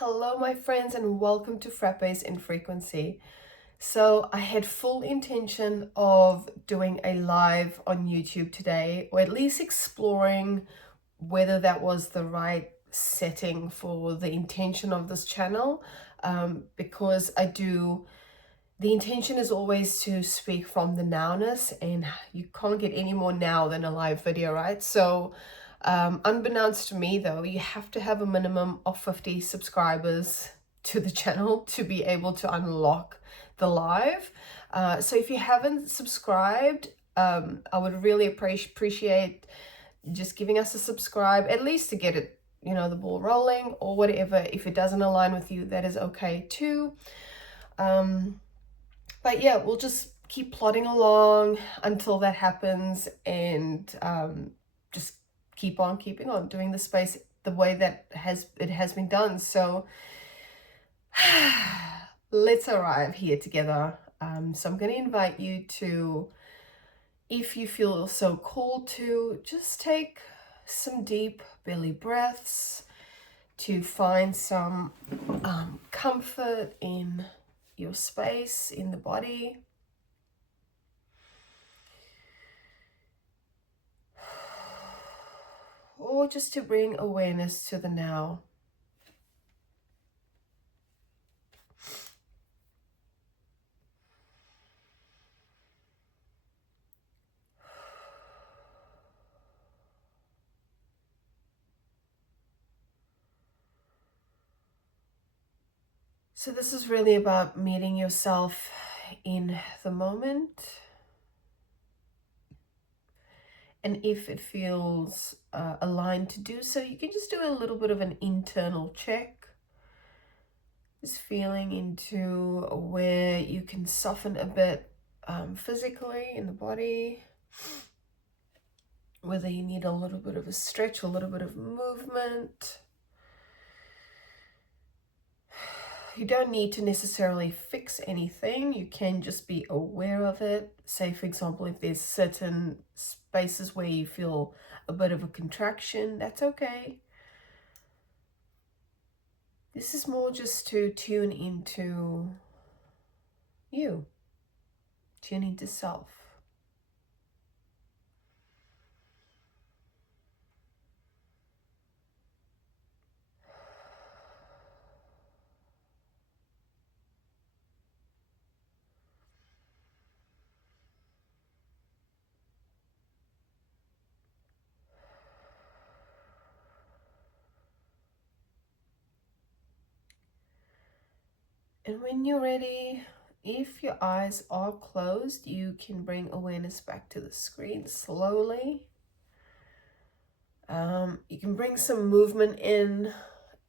Hello my friends and welcome to Frappes in Frequency. So I had full intention of doing a live on YouTube today, or at least exploring whether that was the right setting for the intention of this channel, because the intention is always to speak from the nowness, and you can't get any more now than a live video, right? So unbeknownst to me though, you have to have a minimum of 50 subscribers to the channel to be able to unlock the live. So if you haven't subscribed, I would really appreciate just giving us a subscribe, at least to get it, the ball rolling or whatever. If it doesn't align with you, that is okay too. But yeah, we'll just keep plodding along until that happens, and just keep on keeping on doing the space the way that it has been done. So let's arrive here together. So I'm going to invite you to, if you feel so called to, just take some deep belly breaths to find some comfort in your space, in the body. Or just to bring awareness to the now. So this is really about meeting yourself in the moment. And if it feels aligned to do so, you can just do a little bit of an internal check. Just feeling into where you can soften a bit physically in the body. Whether you need a little bit of a stretch, a little bit of movement. You don't need to necessarily fix anything. You can just be aware of it. Say, for example, if there's certain spaces where you feel a bit of a contraction, that's okay. This is more just to tune into you, tune into self. And when you're ready, if your eyes are closed, you can bring awareness back to the screen slowly. You can bring some movement in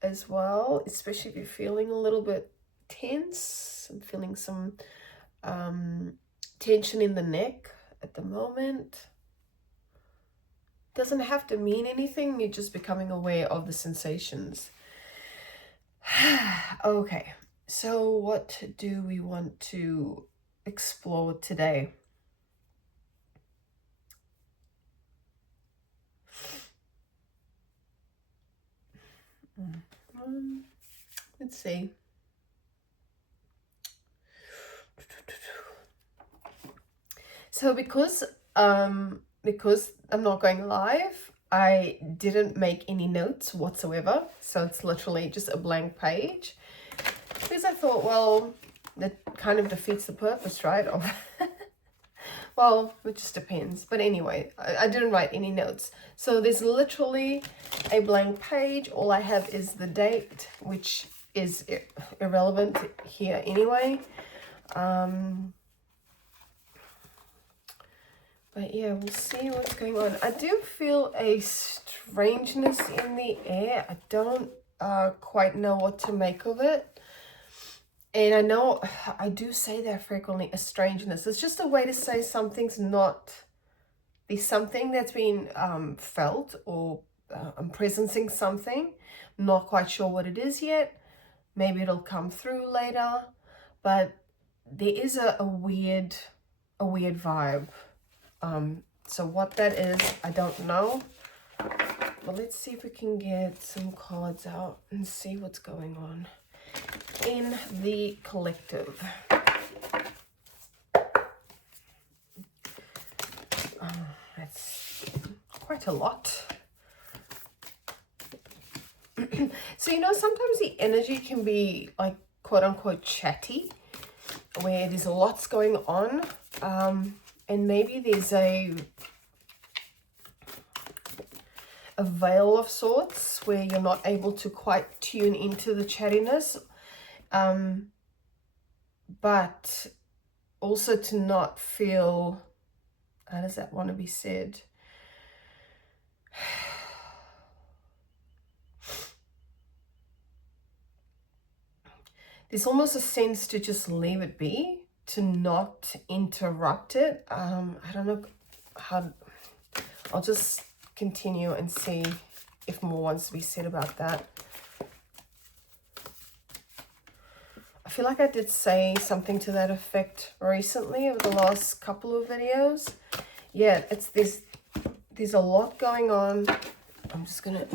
as well, especially if you're feeling a little bit tense. I'm feeling some tension in the neck at the moment. Doesn't have to mean anything, you're just becoming aware of the sensations. Okay, so what do we want to explore today? Let's see. So because I'm not going live, I didn't make any notes whatsoever. So it's literally just a blank page. Because I thought, well, that kind of defeats the purpose, right? Well, it just depends. But anyway, I didn't write any notes. So there's literally a blank page. All I have is the date, which is irrelevant here anyway. But yeah, we'll see what's going on. I do feel a strangeness in the air. I don't quite know what to make of it. And I know I do say that frequently, a strangeness. It's just a way to say something's not, there's something that's been felt, or I'm presencing something. I'm not quite sure what it is yet. Maybe it'll come through later. But there is a weird vibe. So what that is, I don't know. but let's see if we can get some cards out and see what's going on in the collective. That's quite a lot. So, you know, sometimes the energy can be like quote unquote chatty, where there's lots going on, and maybe there's a veil of sorts where you're not able to quite tune into the chattiness, but also to not feel, how does that want to be said? There's almost a sense to just leave it be, to not interrupt it. I don't know how, I'll just continue and see if more wants to be said about that. I feel like I did say something to that effect recently over the last couple of videos. Yeah, there's a lot going on. I'm just gonna,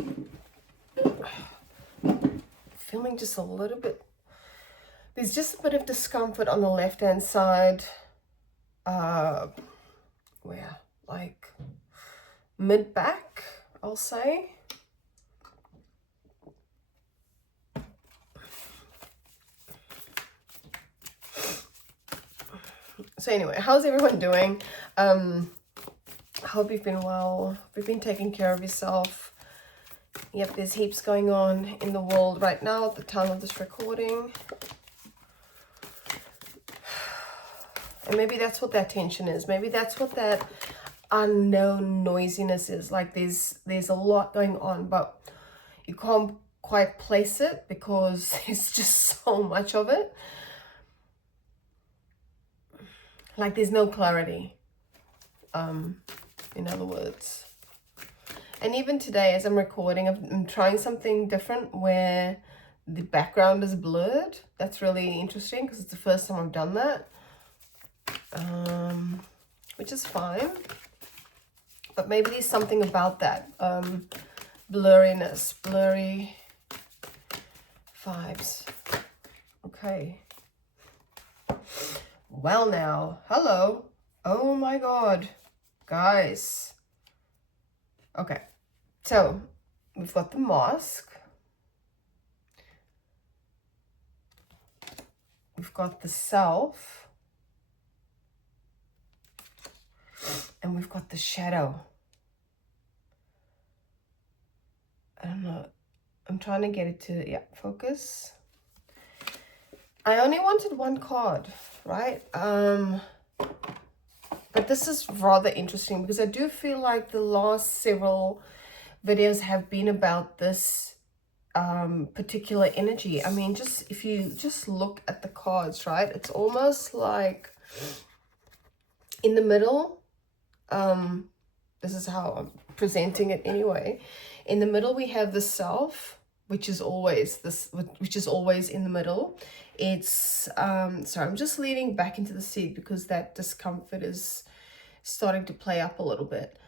feeling just a little bit, there's just a bit of discomfort on the left hand side, where, like mid back, I'll say. So anyway, how's everyone doing? Hope you've been well. We've been taking care of yourself. Yep, there's heaps going on in the world right now at the time of this recording. And maybe that's what that tension is. Maybe that's what that unknown noisiness is. Like there's a lot going on, but you can't quite place it because there's just so much of it. Like there's no clarity, in other words. And even today, as I'm recording, I'm trying something different where the background is blurred. That's really interesting because it's the first time I've done that. Which is fine, but maybe there's something about that, blurriness, blurry vibes. Okay, well now, hello, oh my god, guys. Okay, so we've got the mask, we've got the self, and we've got the shadow. I don't know. I'm trying to get it to, yeah, focus. I only wanted one card, right? But this is rather interesting because I do feel like the last several videos have been about this particular energy. I mean, just if you just look at the cards, right? It's almost like in the middle, this is how I'm presenting it anyway. In the middle, we have the self, which is always in the middle. It's, sorry, I'm just leaning back into the seat because that discomfort is starting to play up a little bit.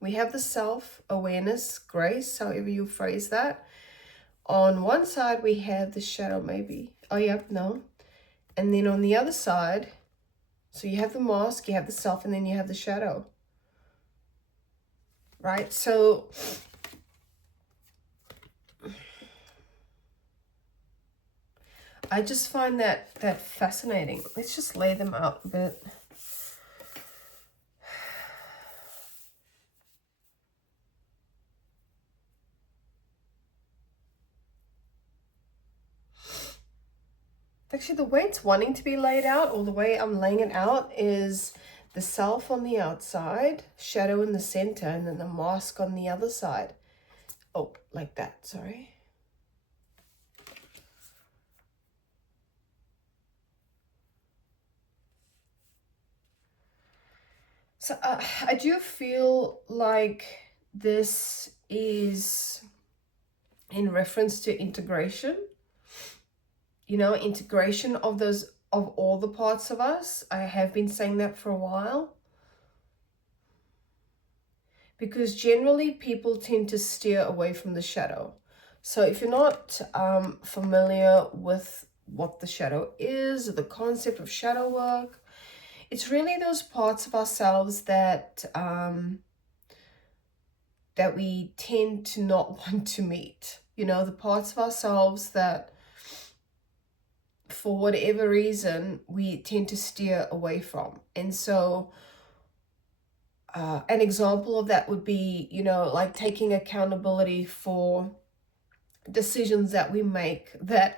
We have the self, awareness, grace, however you phrase that. On one side, we have the shadow, maybe. Oh, yep, no. And then on the other side, so you have the mask, you have the self, and then you have the shadow. Right? So I just find that fascinating. Let's just lay them out a bit. Actually, the way it's wanting to be laid out, or the way I'm laying it out, is the self on the outside, shadow in the center, and then the mask on the other side. Oh, like that, sorry. So I do feel like this is in reference to integration. You know, integration of all the parts of us. I have been saying that for a while. because generally people tend to steer away from the shadow. So if you're not familiar with what the shadow is, or the concept of shadow work, it's really those parts of ourselves that that we tend to not want to meet. You know, the parts of ourselves that for whatever reason we tend to steer away from. And so an example of that would be, you know, like taking accountability for decisions that we make that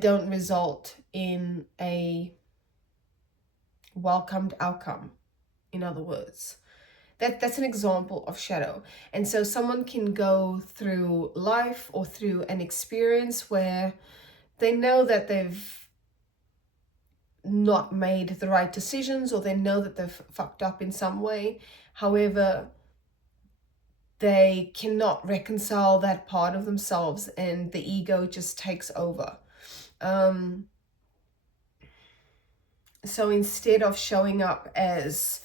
don't result in a welcomed outcome. In other words, that's an example of shadow. And so someone can go through life or through an experience where they know that they've not made the right decisions, or they know that they've fucked up in some way. However, they cannot reconcile that part of themselves, and the ego just takes over. So instead of showing up as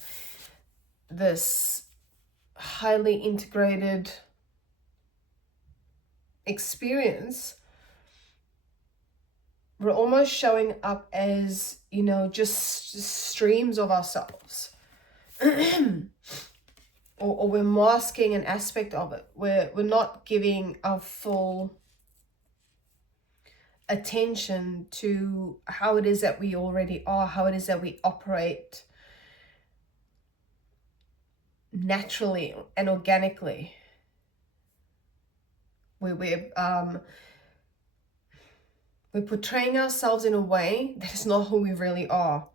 this highly integrated experience, we're almost showing up as, you know, just streams of ourselves. or we're masking an aspect of it. We're not giving our full attention to how it is that we already are, how it is that we operate naturally and organically. We're portraying ourselves in a way that is not who we really are.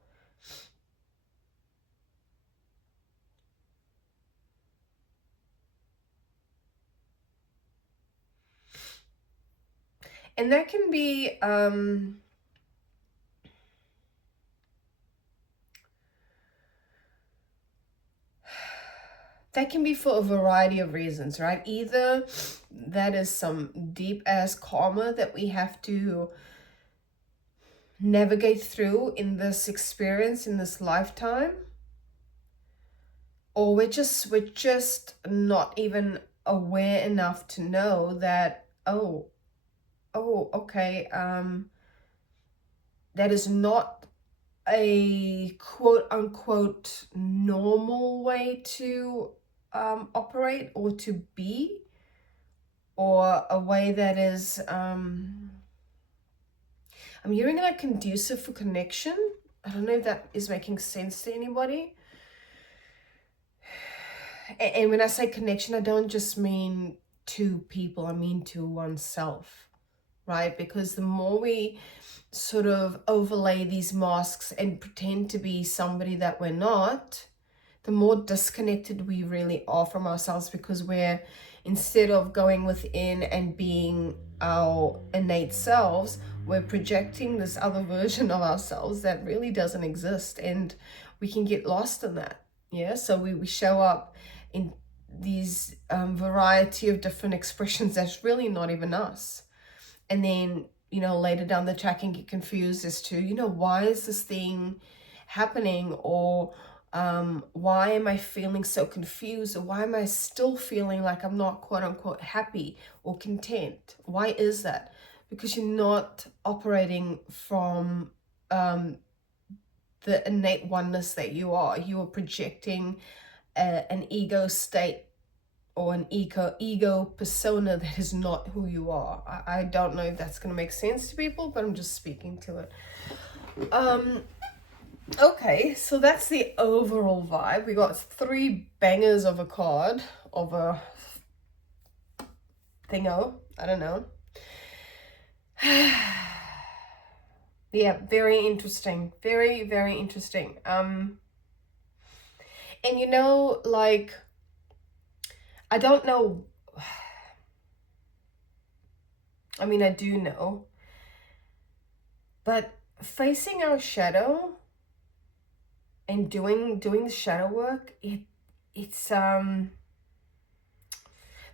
And that can be for a variety of reasons, right? Either that is some deep ass karma that we have to navigate through in this experience, in this lifetime, or we're just not even aware enough to know that, oh, okay, that is not a quote unquote normal way to operate or to be, or a way that is I'm hearing like conducive for connection. I don't know if that is making sense to anybody. And when I say connection, I don't just mean to people, I mean to oneself, right? Because the more we sort of overlay these masks and pretend to be somebody that we're not, the more disconnected we really are from ourselves, because we're, instead of going within and being our innate selves, we're projecting this other version of ourselves that really doesn't exist, and we can get lost in that. Yeah, so we show up in these variety of different expressions that's really not even us. And then, you know, later down the track and get confused as to, you know, why is this thing happening, or why am I feeling so confused, or why am I still feeling like I'm not quote unquote happy or content? Why is that? Because you're not operating from the innate oneness that you are. You are projecting an ego state or an ego persona that is not who you are. I don't know if that's going to make sense to people, but I'm just speaking to it. Okay, so that's the overall vibe. We got 3 bangers of a card, of a thingo, I don't know. Yeah, very interesting. Very, very interesting. And you know, like, I don't know. I mean, I do know. But facing our shadow and doing the shadow work, it's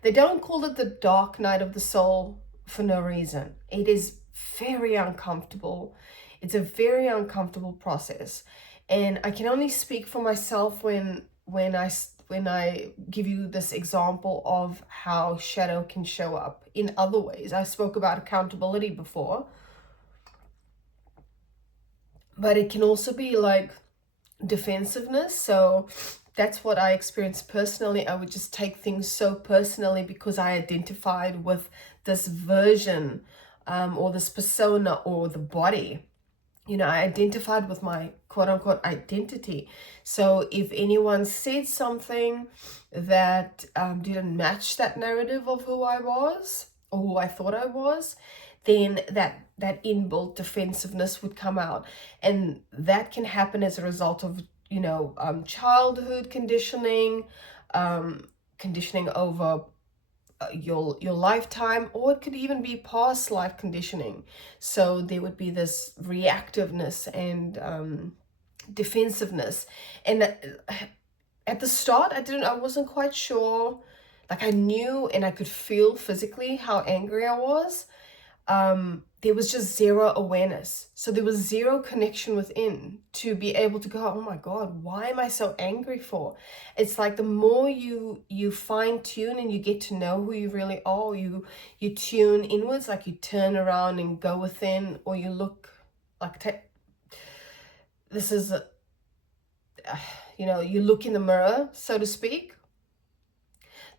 they don't call it the dark night of the soul for no reason. It is very uncomfortable. It's a very uncomfortable process. And I can only speak for myself when I when I give you this example of how shadow can show up in other ways. I spoke about accountability before, but it can also be like defensiveness. So that's what I experienced personally. I would just take things so personally because I identified with this version or this persona or the body. You know, I identified with my quote-unquote identity. So if anyone said something that didn't match that narrative of who I was or who I thought I was, then that inbuilt defensiveness would come out. And that can happen as a result of, you know, childhood conditioning, conditioning over your lifetime, or it could even be past life conditioning. So there would be this reactiveness and defensiveness. And at the start, I wasn't quite sure. Like, I knew and I could feel physically how angry I was. There was just zero awareness. So there was zero connection within to be able to go, oh my God, why am I so angry for? It's like the more you fine tune and you get to know who you really are, you tune inwards, like you turn around and go within, or you look like, this is, you know, you look in the mirror, so to speak.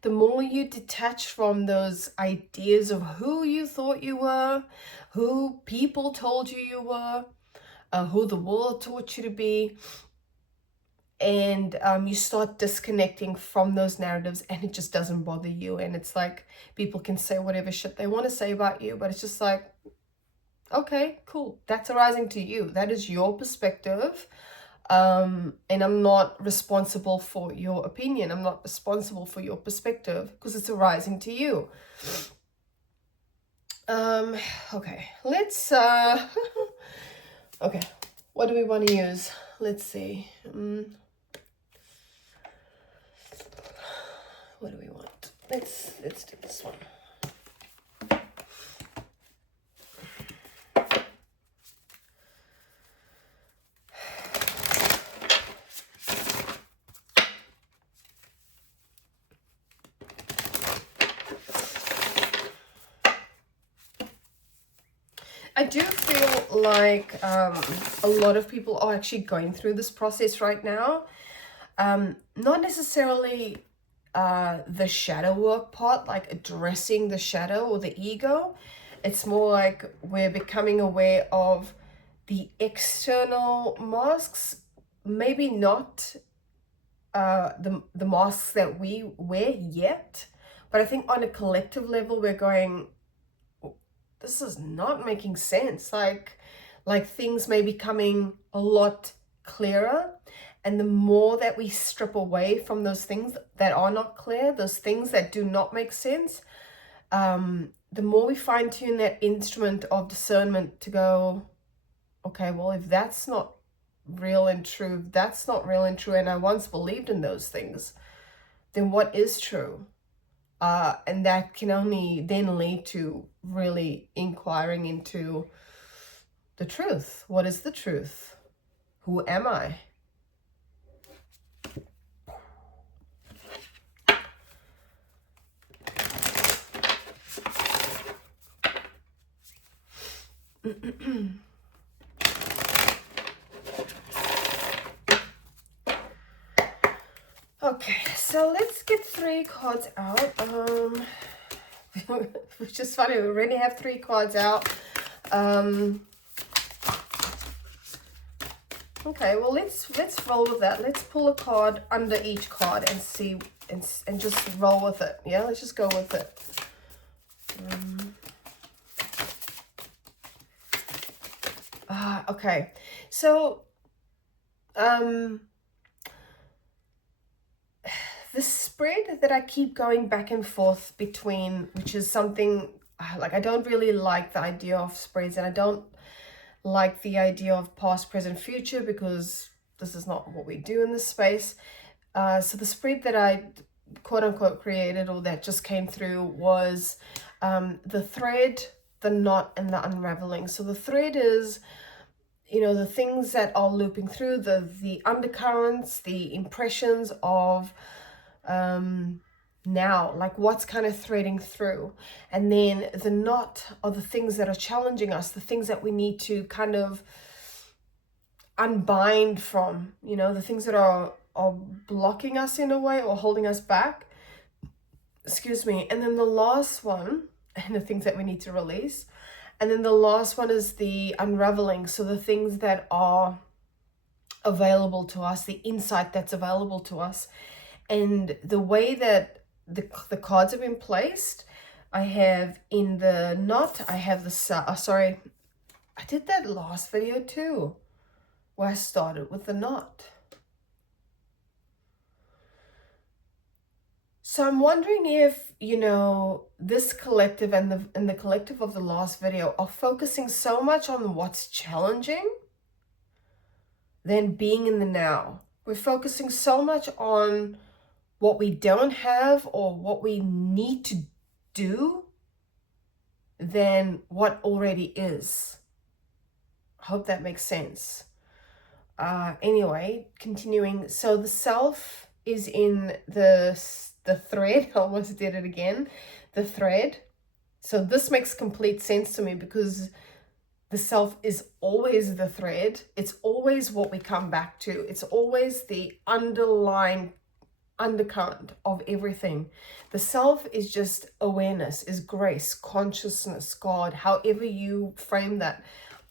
The more you detach from those ideas of who you thought you were, who people told you were, who the world taught you to be, and you start disconnecting from those narratives, and it just doesn't bother you. And it's like people can say whatever shit they want to say about you, but it's just like, okay, cool. That's arising to you. That is your perspective. And I'm not responsible for your opinion. I'm not responsible for your perspective because it's arising to you. Okay, let's, okay, what do we want to use? Let's see. What do we want? Let's do this one. I do feel like a lot of people are actually going through this process right now. Not necessarily the shadow work part, like addressing the shadow or the ego. It's more like we're becoming aware of the external masks, maybe not the masks that we wear yet, but I think on a collective level we're going, this is not making sense. Like things may be coming a lot clearer. And the more that we strip away from those things that are not clear, those things that do not make sense, the more we fine tune that instrument of discernment to go, okay, well, if that's not real and true, if that's not real and true, and I once believed in those things, then what is true? And that can only then lead to really inquiring into the truth. What is the truth? Who am I? Okay, so let's get 3 cards out. Which is funny, we already have 3 cards out. Okay, well let's roll with that. Let's pull a card under each card and see and just roll with it. Yeah, let's just go with it. Okay, so the spread that I keep going back and forth between, which is something like, I don't really like the idea of spreads, and I don't like the idea of past, present, future, because this is not what we do in this space. So the spread that I quote unquote created, or that just came through, was the thread, the knot, and the unraveling. So the thread is, you know, the things that are looping through, the undercurrents, the impressions of now, like what's kind of threading through. And then the knot are the things that are challenging us, the things that we need to kind of unbind from, you know, the things that are blocking us in a way or holding us back. Excuse me. And then the last one, and the things that we need to release. And then the last one is the unraveling. So the things that are available to us, the insight that's available to us. And the way that the cards have been placed, I have in the knot, I have the, sorry, I did that last video too, where I started with the knot. So I'm wondering if, you know, this collective and the collective of the last video are focusing so much on what's challenging than being in the now. We're focusing so much on what we don't have or what we need to do than what already is. I hope that makes sense. Anyway, continuing. So the self is in the thread. I almost did it again. The thread. So this makes complete sense to me because the self is always the thread. It's always what we come back to. It's always the underlying undercurrent of everything. The self is just awareness, is grace, consciousness, God, however you frame that.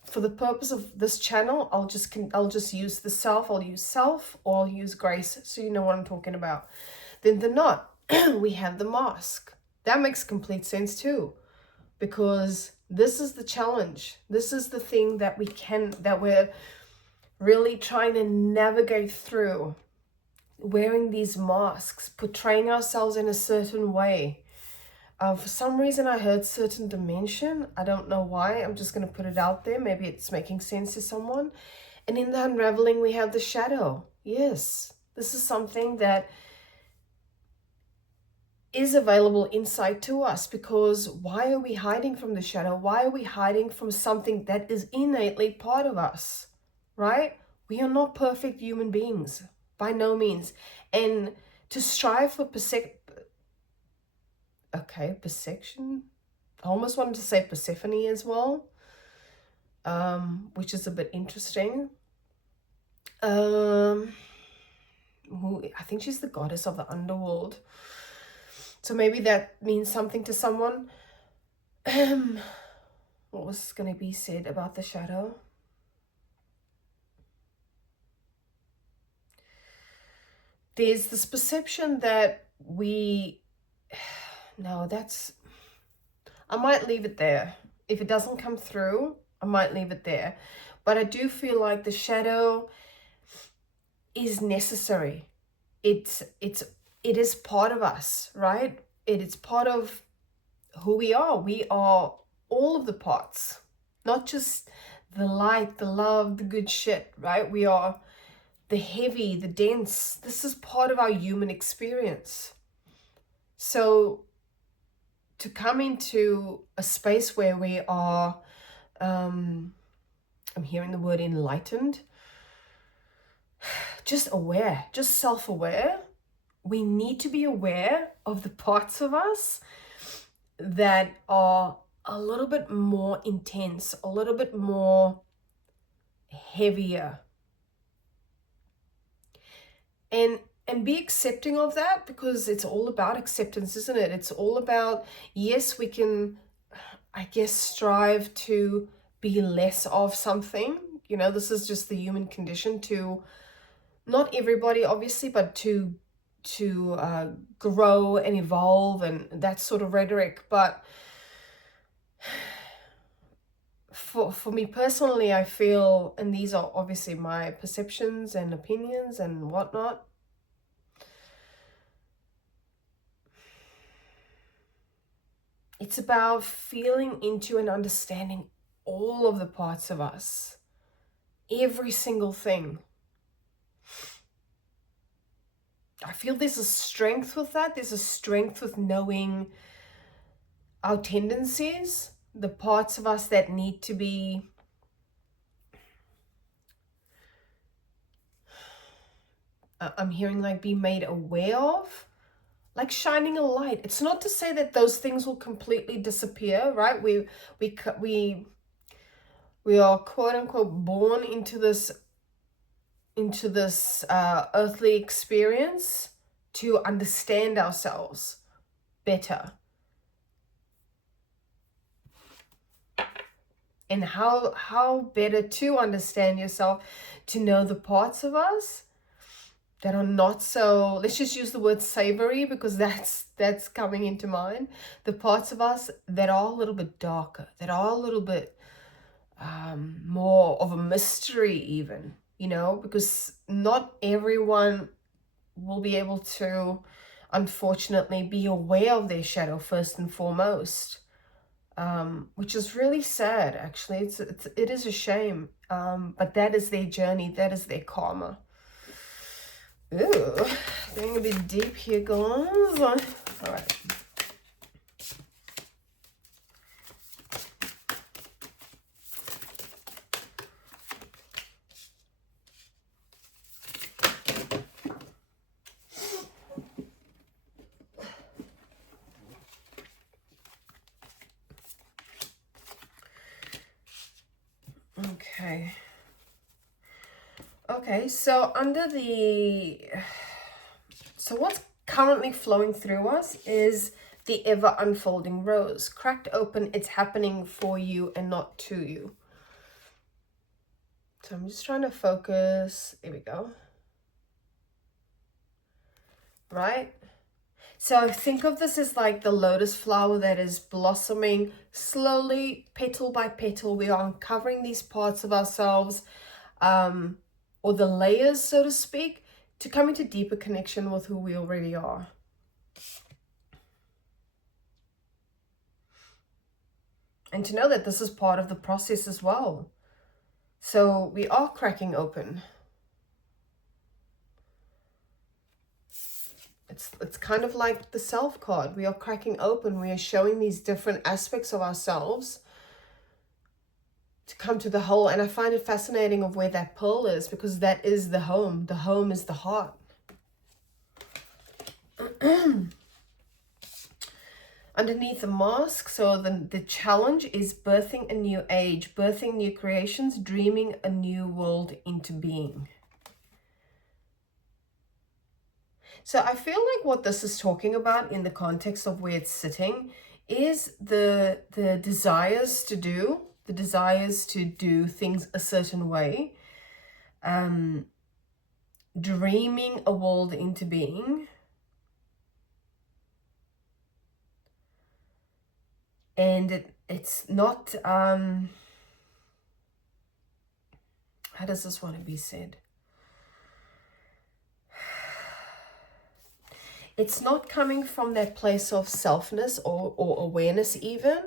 For the purpose of this channel, I'll just use the self. I'll use self or I'll use grace, so you know what I'm talking about. Then the knot, we have the mask. That makes complete sense too, because this is the challenge. This is the thing that we're really trying to navigate through. Wearing these masks, portraying ourselves in a certain way. For some reason I heard certain dimension. I don't know why. I'm just going to put it out there. Maybe it's making sense to someone. And in the unraveling, we have the shadow. Yes, this is something that is available inside to us, because why are we hiding from the shadow? Why are we hiding from something that is innately part of us, right? We are not perfect human beings, by no means. And to strive for perception, I almost wanted to say Persephone as well, which is a bit interesting. I think she's the goddess of the underworld. So maybe that means something to someone. What was going to be said about the shadow? There's this perception that I might leave it there. If it doesn't come through, I might leave it there. But I do feel like the shadow is necessary. It is part of us, right? It is part of who we are. We are all of the parts, not just the light, the love, the good shit, right? We are the heavy, the dense. This is part of our human experience. So to come into a space where we are, I'm hearing the word enlightened, just aware, just self-aware. We need to be aware of the parts of us that are a little bit more intense, a little bit more heavier. And be accepting of that, because it's all about acceptance, isn't it? It's all about, yes, we can, I guess, strive to be less of something. You know, this is just the human condition to, not everybody obviously, but to grow and evolve and that sort of rhetoric. But for me personally, I feel, and these are obviously my perceptions and opinions and whatnot, it's about feeling into and understanding all of the parts of us, every single thing. I feel there's a strength with that. There's a strength with knowing our tendencies, the parts of us that need to be I'm hearing like be made aware of, like shining a light. It's not to say that those things will completely disappear, right? We are quote unquote born into this earthly experience to understand ourselves better. And how better to understand yourself, to know the parts of us that are not so, let's just use the word savory, because that's coming into mind. The parts of us that are a little bit darker, that are a little bit more of a mystery even, you know, because not everyone will be able to, unfortunately, be aware of their shadow first and foremost. Which is really sad, actually. It is a shame, but that is their journey, that is their karma. Ooh, getting a bit deep here, guys. All right. Okay, so so what's currently flowing through us is the ever unfolding rose. Cracked open, it's happening for you and not to you. So I'm just trying to focus. There we go. Right? So think of this as like the lotus flower that is blossoming slowly, petal by petal. We are uncovering these parts of ourselves, or the layers, so to speak, to come into deeper connection with who we already are. And to know that this is part of the process as well. So we are cracking open. It's kind of like the self card. We are cracking open. We are showing these different aspects of ourselves to come to the whole. And I find it fascinating of where that pearl is, because that is the home. The home is the heart. Underneath the mask, so the challenge is birthing a new age, birthing new creations, dreaming a new world into being. So I feel like what this is talking about in the context of where it's sitting is the desires to do, things a certain way, dreaming a world into being. And it's not, how does this want to be said? It's not coming from that place of selfness or awareness even.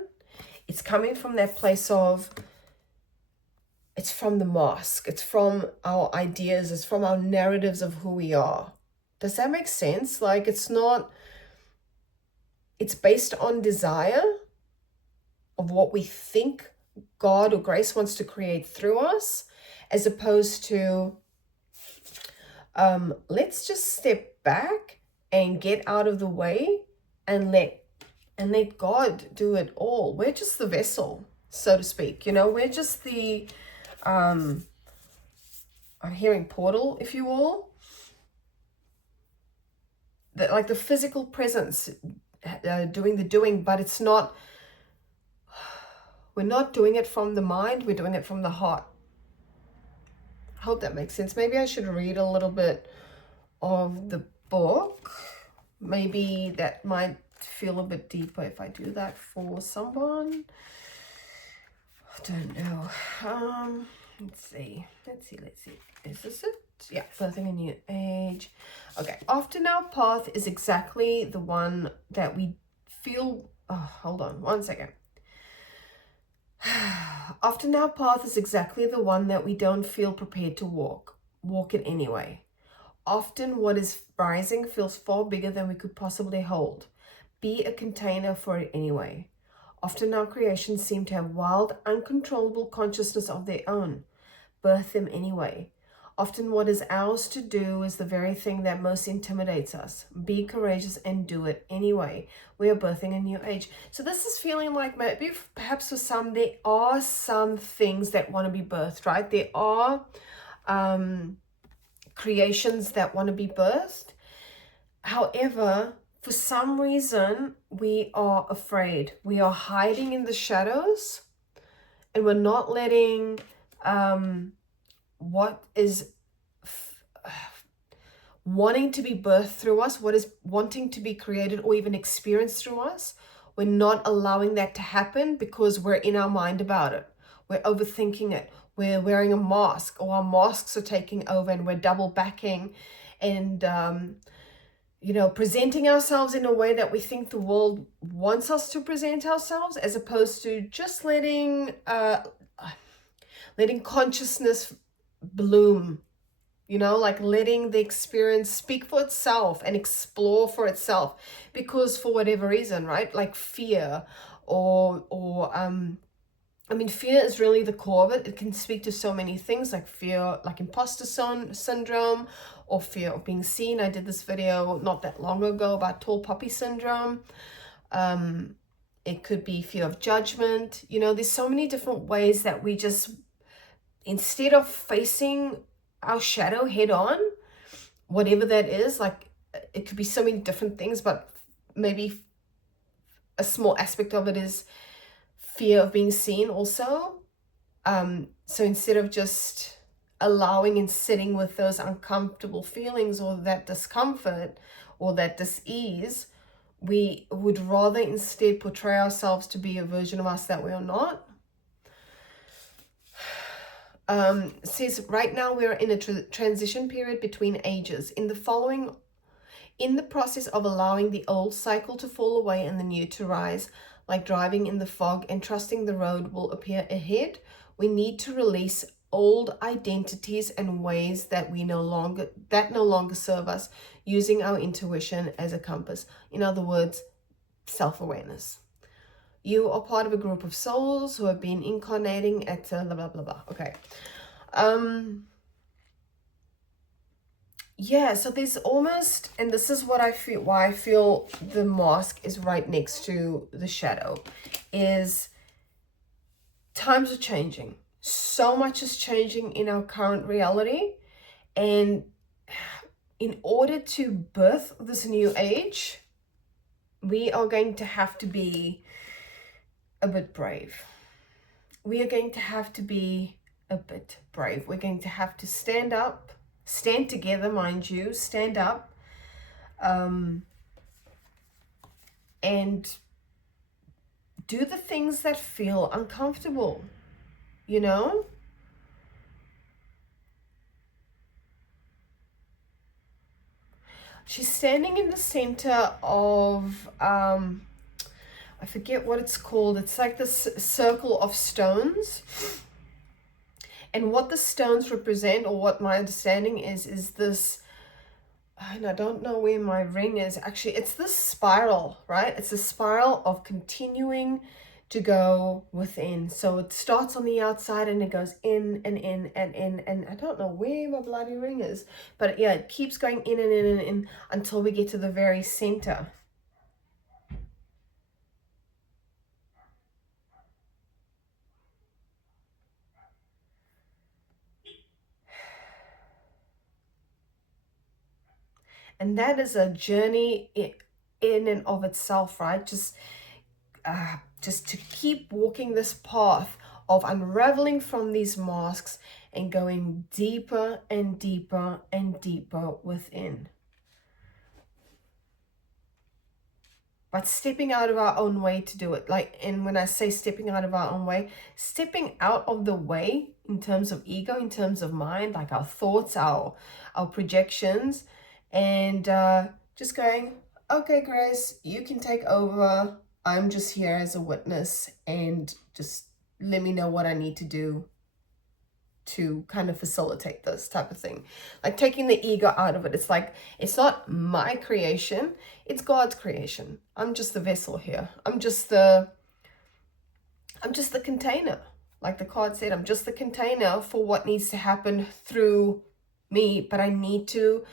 It's coming from that place of, it's from the mask. It's from our ideas. It's from our narratives of who we are. Does that make sense? Like, it's not, it's based on desire of what we think God or grace wants to create through us, as opposed to, let's just step back and get out of the way and let God do it all. We're just the vessel, so to speak. You know, we're just the, I'm hearing portal, if you will. Like the physical presence doing the doing, but it's not, we're not doing it from the mind, we're doing it from the heart. I hope that makes sense. Maybe I should read a little bit of the book. Maybe that might feel a bit deeper if I do that for someone. I don't know. Let's see. Is this it? Yeah, birthing a new age. Okay, often our path is exactly the one that we feel, hold on one second. Often our path is exactly the one that we don't feel prepared to walk it anyway. Often what is rising feels far bigger than we could possibly hold. Be a container for it anyway. Often our creations seem to have wild, uncontrollable consciousness of their own. Birth them anyway. Often what is ours to do is the very thing that most intimidates us. Be courageous and do it anyway. We are birthing a new age. So this is feeling like maybe perhaps for some, there are some things that want to be birthed, right? There are creations that want to be birthed. However, for some reason, we are afraid. We are hiding in the shadows, and we're not letting what is wanting to be birthed through us, what is wanting to be created or even experienced through us, we're not allowing that to happen because we're in our mind about it. We're overthinking it. We're wearing a mask, or our masks are taking over, and we're double backing and presenting ourselves in a way that we think the world wants us to present ourselves, as opposed to just letting consciousness bloom, like letting the experience speak for itself and explore for itself. Because for whatever reason, right, like fear or fear is really the core of it. It can speak to so many things, like fear, like imposter syndrome, or fear of being seen. I did this video not that long ago about tall poppy syndrome. It could be fear of judgment. There's so many different ways that we just, instead of facing our shadow head on, whatever that is, like it could be so many different things, but maybe a small aspect of it is fear of being seen also. So instead of just allowing and sitting with those uncomfortable feelings or that discomfort or that dis-ease, we would rather instead portray ourselves to be a version of us that we are not. Says right now we're in a transition period between ages. In the process of allowing the old cycle to fall away and the new to rise, like driving in the fog and trusting the road will appear ahead, we need to release old identities and ways that no longer serve us, using our intuition as a compass. In other words, self-awareness. You are part of a group of souls who have been incarnating at blah, blah, blah, blah. Okay. Yeah, so there's almost, and this is what I feel, why I feel the mask is right next to the shadow, is times are changing. So much is changing in our current reality. And in order to birth this new age, we are going to have to be a bit brave. We are going to have to be a bit brave. We're going to have to stand up, stand together, mind you, stand up, and do the things that feel uncomfortable, She's standing in the center of, I forget what it's called. It's like this circle of stones. And what the stones represent, or what my understanding is this, and I don't know where my ring is. Actually, it's this spiral, right? It's a spiral of continuing to go within. So it starts on the outside and it goes in and in and in. And I don't know where my bloody ring is. But yeah, it keeps going in and in and in until we get to the very center. And that is a journey in and of itself, right? Just to keep walking this path of unraveling from these masks and going deeper and deeper and deeper within. But stepping out of our own way to do it. And when I say stepping out of our own way, stepping out of the way in terms of ego, in terms of mind, like our thoughts, our projections, and just going, okay, Grace, you can take over. I'm just here as a witness, and just let me know what I need to do to kind of facilitate this type of thing. Like taking the ego out of it. It's like, it's not my creation, it's God's creation. I'm just the vessel here. I'm just the container. Like the card said, I'm just the container for what needs to happen through me, but I need to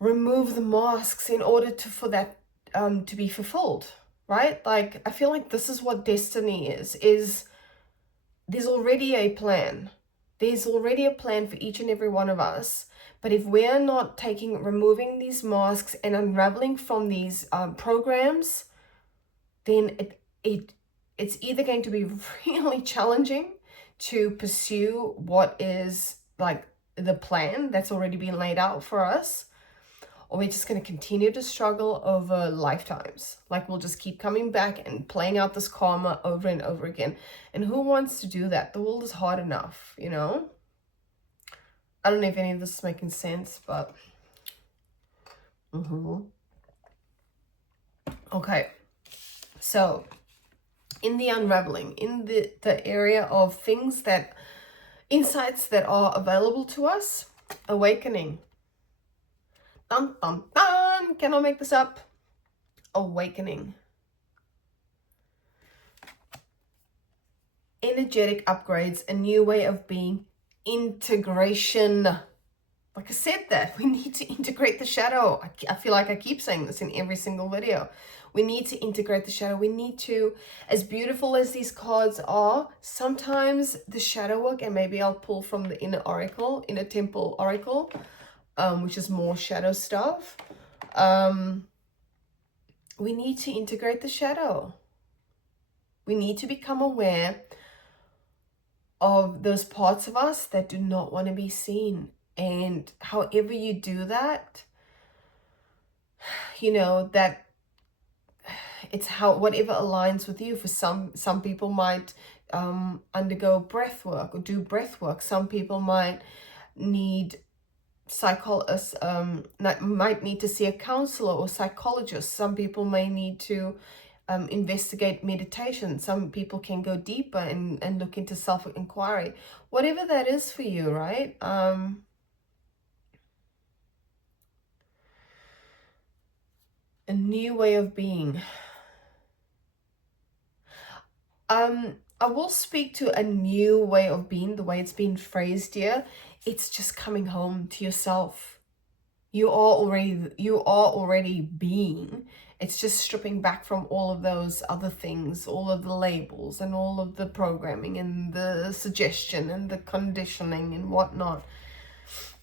remove the masks in order for that to be fulfilled, right? Like, I feel like this is what destiny is there's already a plan. There's already a plan for each and every one of us. But if we're not removing these masks and unraveling from these programs, then it's either going to be really challenging to pursue what is like the plan that's already been laid out for us, or we're just going to continue to struggle over lifetimes. Like, we'll just keep coming back and playing out this karma over and over again. And who wants to do that? The world is hard enough, you know? I don't know if any of this is making sense, but... Okay. So, in the unraveling, in the area of things that... insights that are available to us, awakening. Dun, dun, dun. Cannot make this up. Awakening. Energetic upgrades, a new way of being, integration. Like I said that, we need to integrate the shadow. I feel like I keep saying this in every single video. We need to integrate the shadow. We need to, as beautiful as these cards are, sometimes the shadow work, and maybe I'll pull from the inner temple oracle, which is more shadow stuff. We need to integrate the shadow. We need to become aware of those parts of us that do not want to be seen. And however you do that, you know, that it's whatever aligns with you. For some people might undergo breath work or do breath work. Some people might need might need to see a counselor or psychologist. Some people may need to investigate meditation. Some people can go deeper and look into self-inquiry. Whatever that is for you, right? A new way of being. I will speak to a new way of being, the way it's been phrased here. It's just coming home to yourself. You are already being. It's just stripping back from all of those other things, all of the labels and all of the programming and the suggestion and the conditioning and whatnot.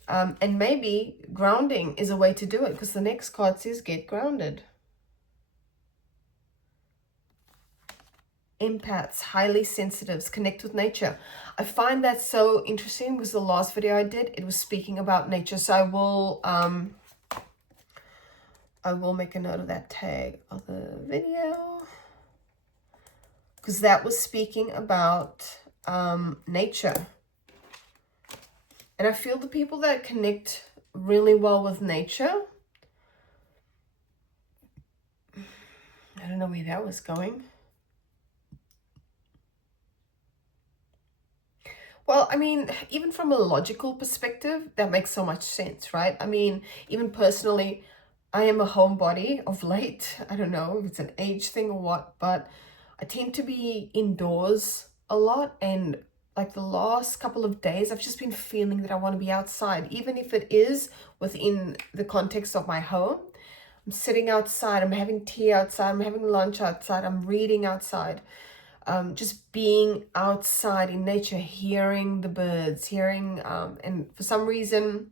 And maybe grounding is a way to do it, because the next card says get grounded. Empaths, highly sensitives, connect with nature. I find that so interesting because the last video I did, it was speaking about nature. So I will make a note of that tag of the video, because that was speaking about nature. And I feel the people that connect really well with nature, I don't know where that was going. Well, I mean, even from a logical perspective, that makes so much sense, right? I mean, even personally, I am a homebody of late. I don't know if it's an age thing or what, but I tend to be indoors a lot. And like the last couple of days, I've just been feeling that I want to be outside, even if it is within the context of my home. I'm sitting outside, I'm having tea outside, I'm having lunch outside, I'm reading outside. Just being outside in nature, hearing the birds, and for some reason,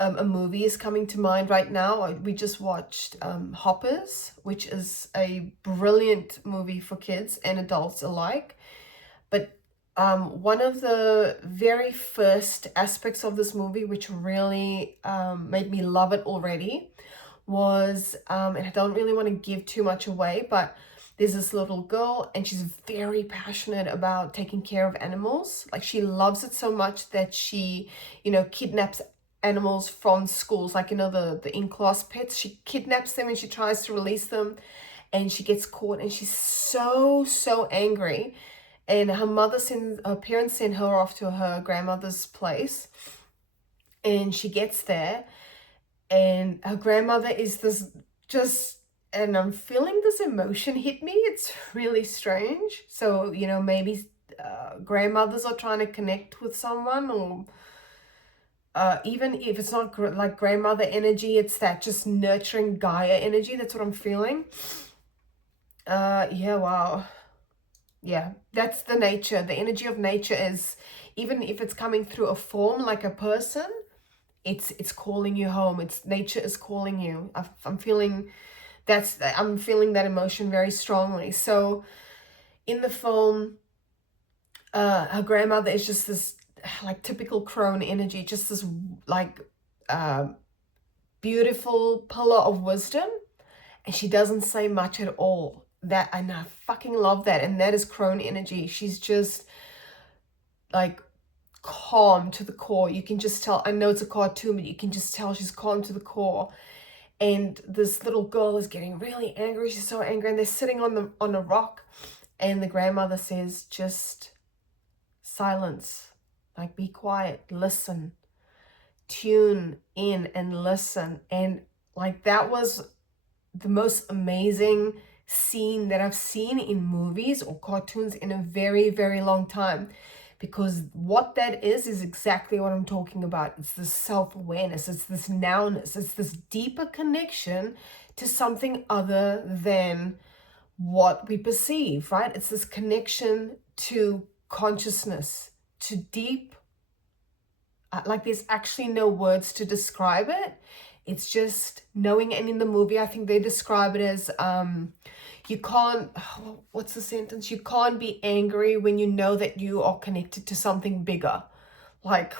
a movie is coming to mind right now. We just watched Hoppers, which is a brilliant movie for kids and adults alike. But one of the very first aspects of this movie, which really made me love it already, was, and I don't really want to give too much away, but there's this little girl and she's very passionate about taking care of animals. Like, she loves it so much that she, kidnaps animals from schools, like, the in-class pets. She kidnaps them and she tries to release them, and she gets caught, and she's so angry. And her parents send her off to her grandmother's place, and she gets there, and her grandmother is and I'm feeling this emotion hit me. It's really strange. So, maybe grandmothers are trying to connect with someone, or even if it's not like grandmother energy, it's that just nurturing Gaia energy. That's what I'm feeling. Yeah, wow. Yeah, that's the nature. The energy of nature is, even if it's coming through a form like a person, it's calling you home. It's nature is calling you. I'm feeling I'm feeling that emotion very strongly. So in the film, her grandmother is just this like typical crone energy, just this like beautiful pillar of wisdom, and she doesn't say much at all. That, and I fucking love that. And that is crone energy. She's just like calm to the core. You can just tell. I know it's a cartoon, but you can just tell she's calm to the core. And this little girl is getting really angry. She's so angry, and they're sitting on a rock, and the grandmother says, just silence, like be quiet, listen, tune in and listen. And like that was the most amazing scene that I've seen in movies or cartoons in a very, very long time. Because what that is exactly what I'm talking about. It's this self-awareness, it's this nowness, it's this deeper connection to something other than what we perceive, right? It's this connection to consciousness, to deep, like there's actually no words to describe it. It's just knowing. And in the movie, I think they describe it as, you can't, what's the sentence? You can't be angry when you know that you are connected to something bigger. Like,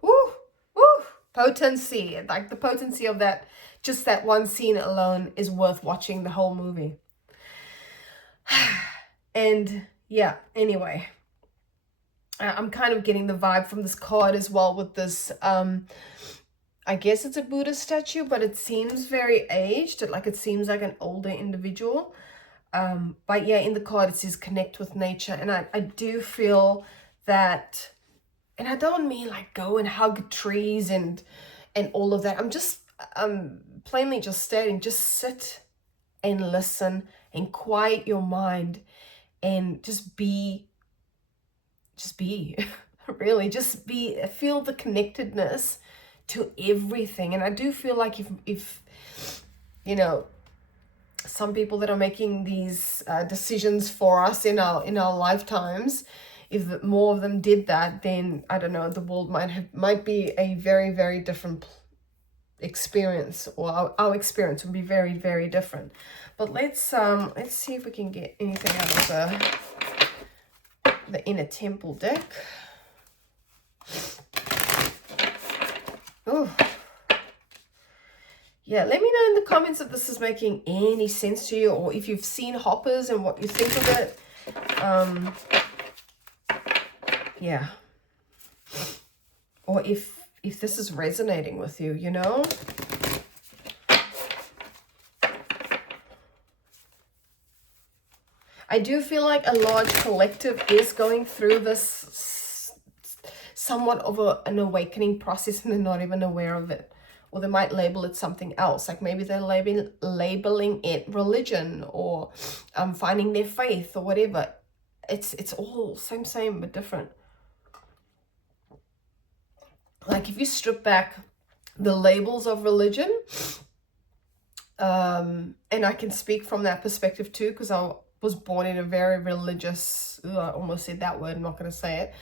woo, woo, potency. Like the potency of that, just that one scene alone is worth watching the whole movie. And yeah, anyway, I'm kind of getting the vibe from this card as well with this, I guess it's a Buddha statue, but it seems very aged. Like it seems like an older individual. But yeah, in the card it says connect with nature. And I do feel that, and I don't mean like go and hug trees and all of that. I'm plainly just stating, just sit and listen and quiet your mind and just be really just be, feel the connectedness to everything. And I do feel like if you know, some people that are making these decisions for us in our lifetimes, if more of them did that, then I don't know, the world might be a very, very different experience, or our experience would be very, very different. But let's see if we can get anything out of the inner temple deck. Oh, yeah, let me know in the comments if this is making any sense to you, or if you've seen Hoppers and what you think of it. Yeah, or if this is resonating with you, you know. I do feel like a large collective is going through this somewhat of an awakening process, and they're not even aware of it. Or they might label it something else, like maybe they're labeling it religion, or finding their faith, or whatever. It's all same but different. Like if you strip back the labels of religion, and I can speak from that perspective too, because I was born in a very religious, I almost said that word, I'm not going to say it,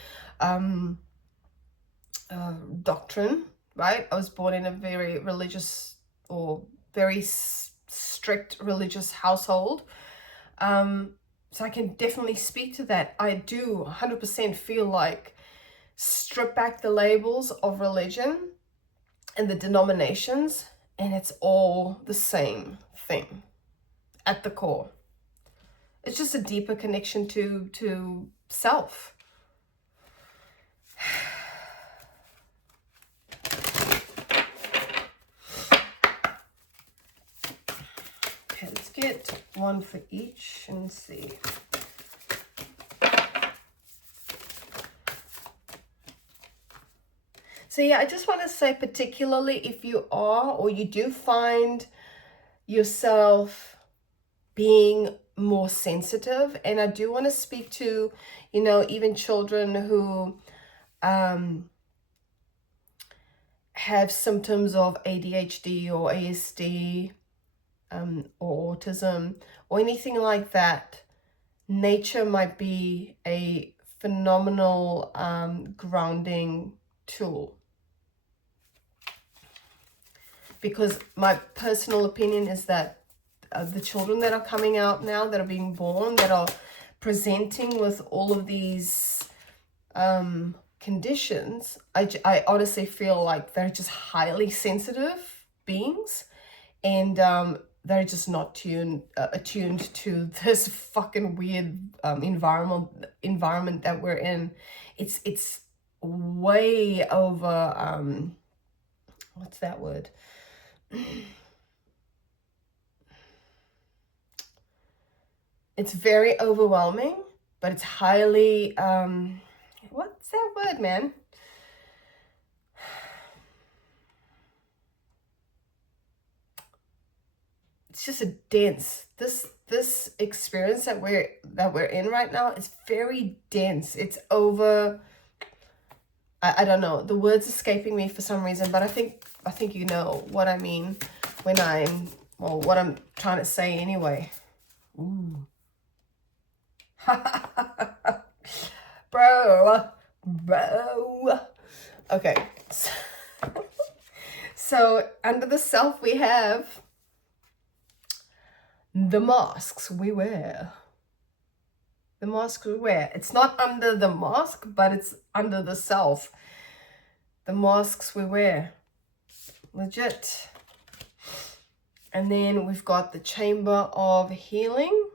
doctrine, right? I was born in a very religious, or very strict religious household. So I can definitely speak to that. I do 100% feel like strip back the labels of religion and the denominations, and it's all the same thing at the core. It's just a deeper connection to self. Okay, let's get one for each and see. So yeah, I just want to say, particularly if you are, or you do find yourself being more sensitive, and I do want to speak to, you know, even children who have symptoms of ADHD or ASD, or autism or anything like that, nature might be a phenomenal grounding tool. Because my personal opinion is that the children that are coming out now, that are being born, that are presenting with all of these conditions, I honestly feel like they're just highly sensitive beings, and they're just not attuned to this fucking weird environment that we're in. It's way over what's that word? It's very overwhelming, but it's highly what's that word, man? It's just a dense, this experience that we're in right now is very dense. It's over, I don't know, the word's escaping me for some reason, but I think you know what I mean when what I'm trying to say anyway. Ooh. bro. Okay, so under the self we have the masks we wear. The mask we wear. It's not under the mask, but it's under the self. The masks we wear. Legit. And then we've got the chamber of healing.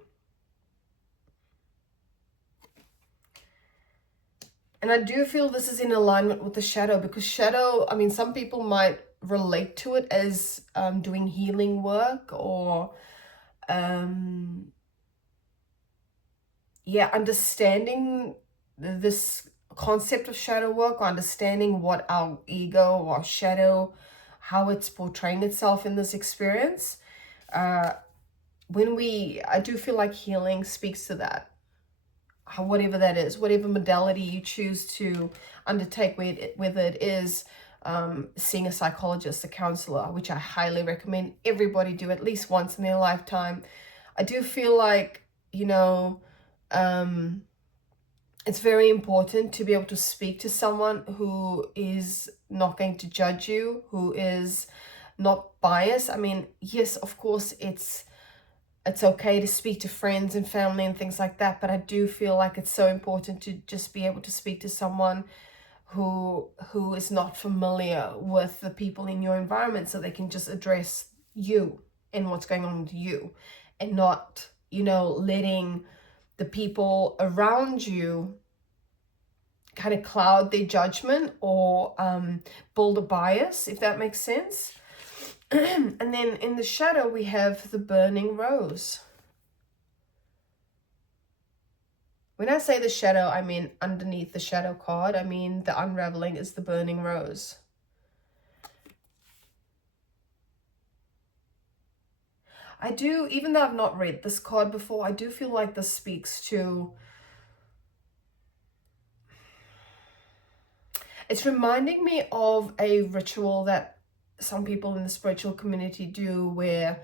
And I do feel this is in alignment with the shadow, because shadow, I mean, some people might relate to it as doing healing work, or understanding this concept of shadow work, or understanding what our ego or shadow, how it's portraying itself in this experience. I do feel like healing speaks to that. Whatever that is, whatever modality you choose to undertake, whether it is seeing a psychologist, a counselor, which I highly recommend everybody do at least once in their lifetime. I do feel like, it's very important to be able to speak to someone who is not going to judge you, who is not biased. I mean, yes, of course, it's okay to speak to friends and family and things like that, but I do feel like it's so important to just be able to speak to someone who is not familiar with the people in your environment, so they can just address you and what's going on with you, and not, letting the people around you kind of cloud their judgment or build a bias, if that makes sense. And then in the shadow, we have the burning rose. When I say the shadow, I mean underneath the shadow card, I mean the unraveling is the burning rose. I do, even though I've not read this card before, I do feel like this speaks to, it's reminding me of a ritual that some people in the spiritual community do, where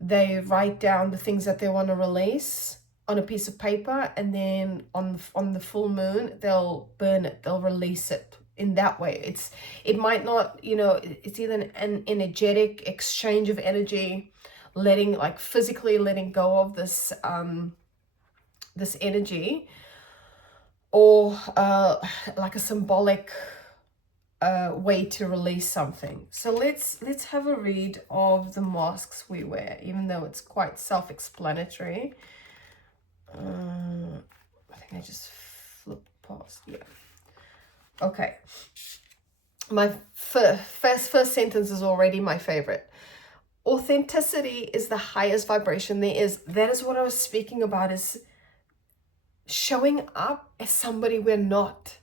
they write down the things that they want to release on a piece of paper, and then on the full moon they'll burn it, they'll release it in that way. It might not, it's either an energetic exchange of energy, physically letting go of this this energy, or like a symbolic way to release something. So let's have a read of the masks we wear, even though it's quite self-explanatory. I think I just flipped past. Yeah. Okay. My first sentence is already my favorite. Authenticity is the highest vibration there is. That is what I was speaking about, is showing up as somebody we're not.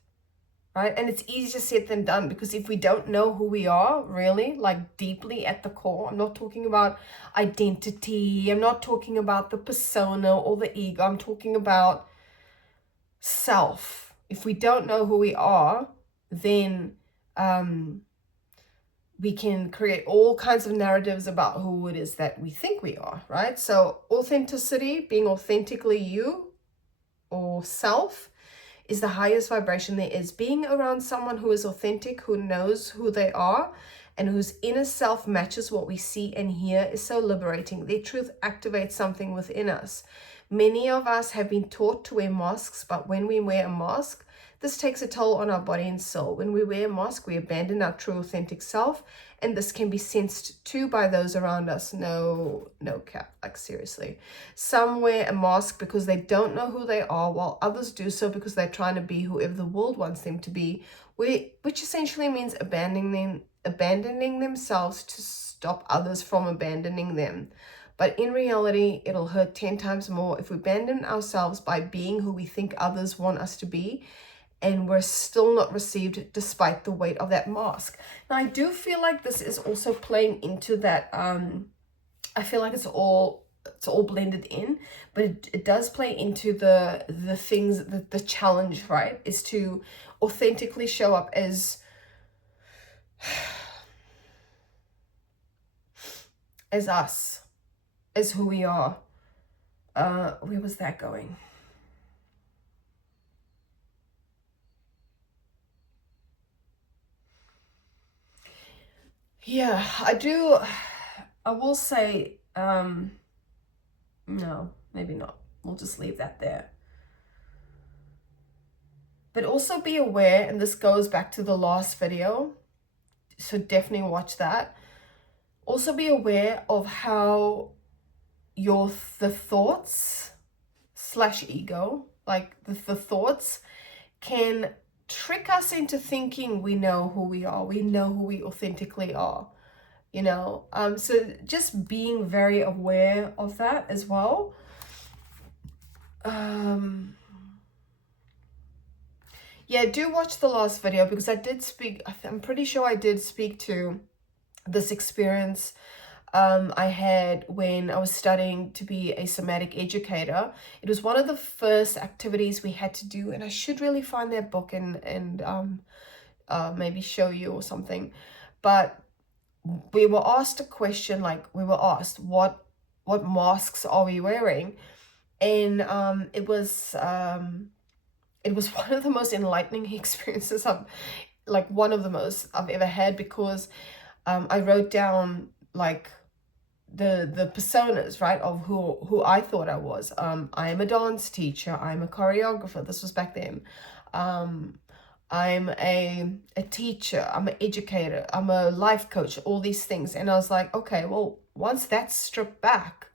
Right? And it's easier said than done, because if we don't know who we are really, like deeply at the core, I'm not talking about identity, I'm not talking about the persona or the ego, I'm talking about self. If we don't know who we are, then we can create all kinds of narratives about who it is that we think we are, right? So authenticity, being authentically you or self, is the highest vibration there is. Being around someone who is authentic, who knows who they are, and whose inner self matches what we see and hear is so liberating. Their truth activates something within us. Many of us have been taught to wear masks, but when we wear a mask, this takes a toll on our body and soul. When we wear a mask, we abandon our true authentic self, and this can be sensed too by those around us. No cap, like seriously. Some wear a mask because they don't know who they are, while others do so because they're trying to be whoever the world wants them to be, which essentially means abandoning themselves to stop others from abandoning them. But in reality, it'll hurt 10 times more if we abandon ourselves by being who we think others want us to be, and we're still not received despite the weight of that mask. Now, I do feel like this is also playing into that. I feel like it's all blended in, but it does play into the things, the challenge, right, is to authentically show up as us, as who we are. Where was that going? Yeah, I will say, no, maybe not. We'll just leave that there. But also be aware, and this goes back to the last video, so definitely watch that. Also be aware of how the thoughts / ego, like the thoughts, can trick us into thinking we know who we are, we know who we authentically are, you know. So just being very aware of that as well. Yeah, do watch the last video, because I did speak, I'm pretty sure I did speak to this experience I had when I was studying to be a somatic educator. It was one of the first activities we had to do, and I should really find that book and maybe show you or something. But we were asked a question, like we were asked what masks are we wearing, and it was one of the most enlightening experiences one of the most I've ever had, because I wrote down like the personas, right, of who I thought I was. I am a dance teacher, I'm a choreographer, this was back then. I'm a teacher, I'm an educator, I'm a life coach, all these things. And I was like, okay, well, once that's stripped back,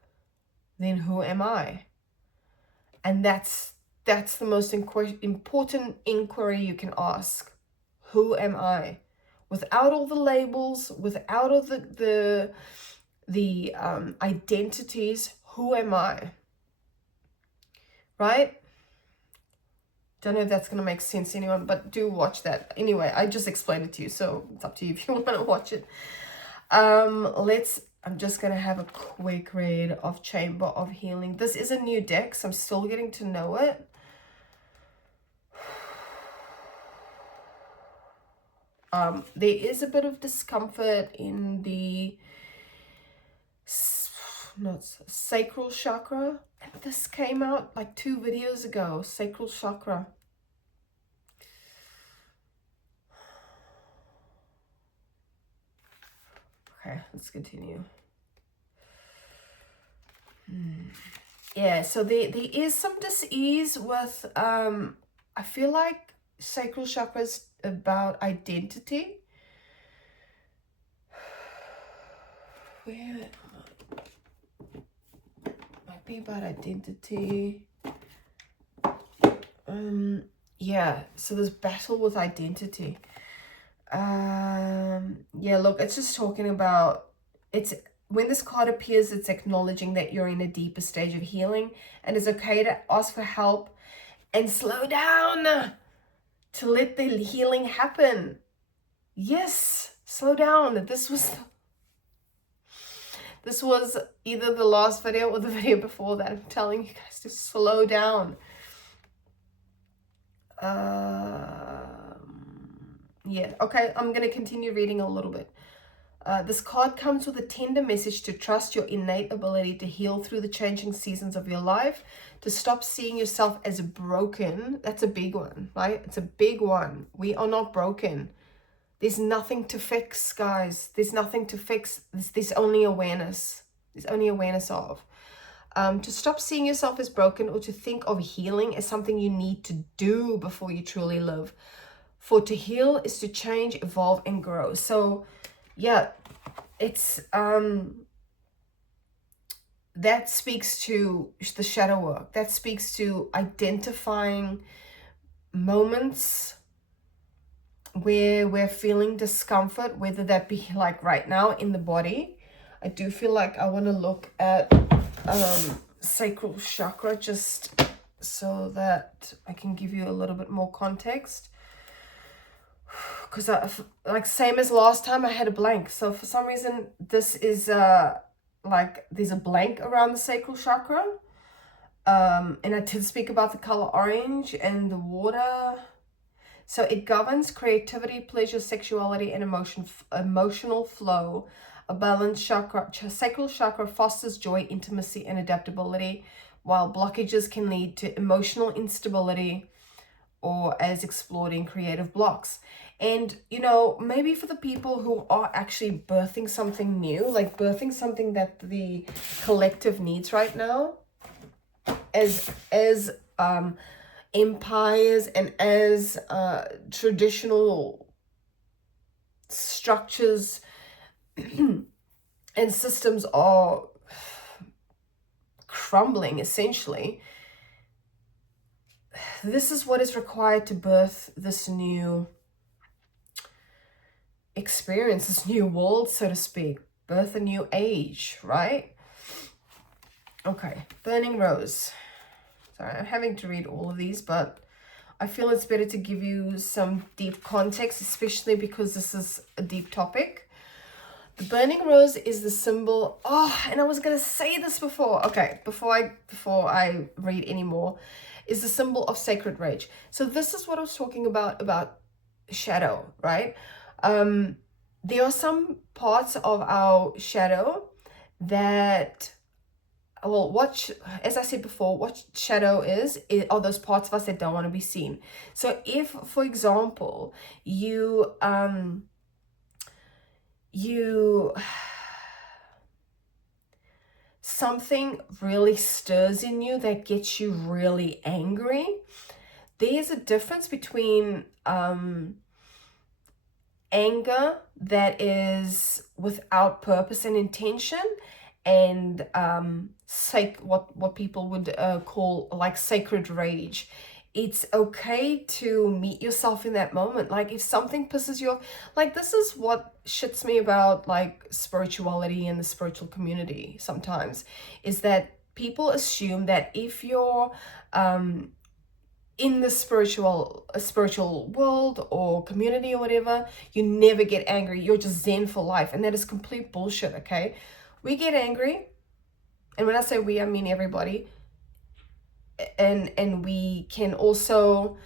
then who am I? And that's the most important inquiry you can ask. Who am I? Without all the labels, without all the identities, who am I? Right? Don't know if that's going to make sense to anyone, but do watch that. Anyway, I just explained it to you, so it's up to you if you want to watch it. I'm just going to have a quick read of Chamber of Healing. This is a new deck, so I'm still getting to know it. There is a bit of discomfort in the sacral chakra, and this came out like 2 videos ago. Sacral chakra. Okay, let's continue. Yeah, so there is some dis-ease with I feel like sacral chakra is about identity. Where might be about identity. Yeah, so there's battle with identity. Yeah, look, it's just talking about, when this card appears, it's acknowledging that you're in a deeper stage of healing, and it's okay to ask for help and slow down to let the healing happen. Yes, slow down. This was either the last video or the video before that. I'm telling you guys to slow down. Yeah, okay, I'm going to continue reading a little bit. This card comes with a tender message to trust your innate ability to heal through the changing seasons of your life, to stop seeing yourself as broken. That's a big one, right? It's a big one. We are not broken. There's nothing to fix, guys. There's nothing to fix. There's only awareness. There's only awareness of. To stop seeing yourself as broken, or to think of healing as something you need to do before you truly live. For to heal is to change, evolve, and grow. So yeah, it's that speaks to the shadow work. That speaks to identifying moments where we're feeling discomfort, whether that be like right now in the body. I do feel like I want to look at sacral chakra, just so that I can give you a little bit more context. Because like same as last time, I had a blank. So for some reason, this is like there's a blank around the sacral chakra. And I did speak about the color orange and the water. So it governs creativity, pleasure, sexuality, and emotional flow. A balanced chakra, sacral chakra, fosters joy, intimacy, and adaptability, while blockages can lead to emotional instability, or as explored in creative blocks. And, you know, maybe for the people who are actually birthing something new, like birthing something that the collective needs right now, as empires and as traditional structures and systems are crumbling, essentially, this is what is required to birth this new experience, this new world, so to speak. Birth a new age, right? Okay, Burning Rose. Sorry, I'm having to read all of these, but I feel it's better to give you some deep context, especially because this is a deep topic. The Burning Rose is the symbol. Oh, and I was gonna say this before. Okay, before I read anymore, is the symbol of sacred rage. So this is what I was talking about shadow, right? There are some parts of our shadow that, well, as I said before, what shadow are those parts of us that don't want to be seen. So if, for example, something really stirs in you that gets you really angry, there's a difference between anger that is without purpose and intention, and what people would call like sacred rage. It's okay to meet yourself in that moment. Like if something pisses you off, like this is what shits me about like spirituality and the spiritual community sometimes, is that people assume that if you're in the spiritual world or community or whatever, you never get angry. You're just zen for life. And that is complete bullshit, okay? We get angry. And when I say we, I mean everybody. And we can also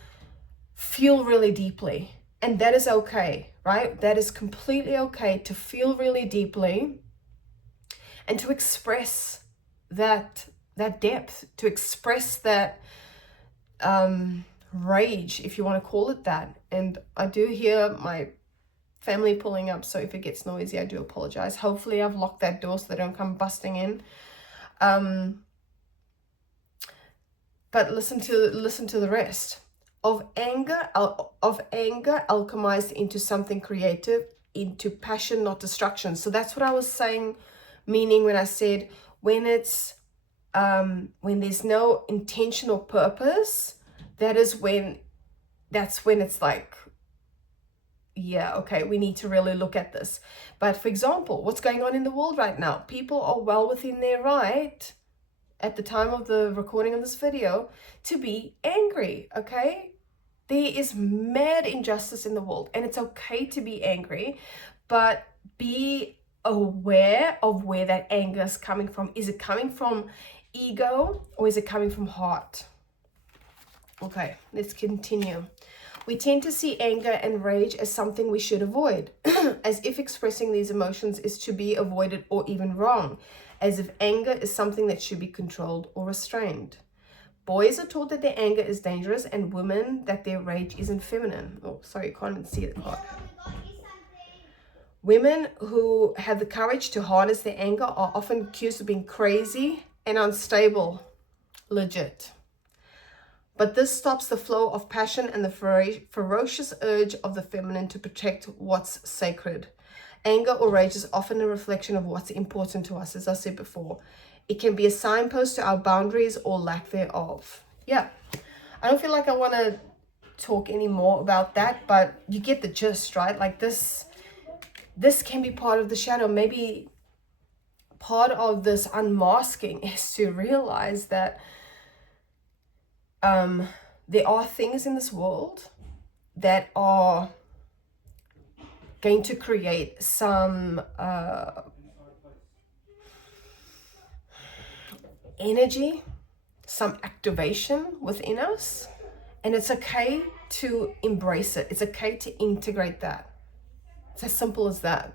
feel really deeply. And that is okay, right? That is completely okay to feel really deeply and to express that depth, to express that rage, if you want to call it that. And I do hear my family pulling up, so if it gets noisy, I do apologize. Hopefully I've locked that door so they don't come busting in. But listen to the rest. Of anger alchemized into something creative, into passion, not destruction. So that's what I was saying, meaning when I said when it's when there's no intention or purpose, that's when it's like, yeah, okay, we need to really look at this. But for example, what's going on in the world right now? People are well within their right, at the time of the recording of this video, to be angry, okay? There is mad injustice in the world, and it's okay to be angry, but be aware of where that anger is coming from. Is it coming from ego or is it coming from heart? Okay, let's continue. We tend to see anger and rage as something we should avoid, as if expressing these emotions is to be avoided or even wrong, as if anger is something that should be controlled or restrained. Boys are taught that their anger is dangerous, and women that their rage isn't feminine. Oh, sorry, you can't even see the card. Women who have the courage to harness their anger are often accused of being crazy and unstable. Legit. But this stops the flow of passion and the ferocious urge of the feminine to protect what's sacred. Anger or rage is often a reflection of what's important to us, as I said before. It can be a signpost to our boundaries or lack thereof. Yeah, I don't feel like I want to talk any more about that, but you get the gist, right? Like this can be part of the shadow. Maybe part of this unmasking is to realize that there are things in this world that are going to create some energy, some activation within us, and it's okay to embrace it. It's okay to integrate that. It's as simple as that.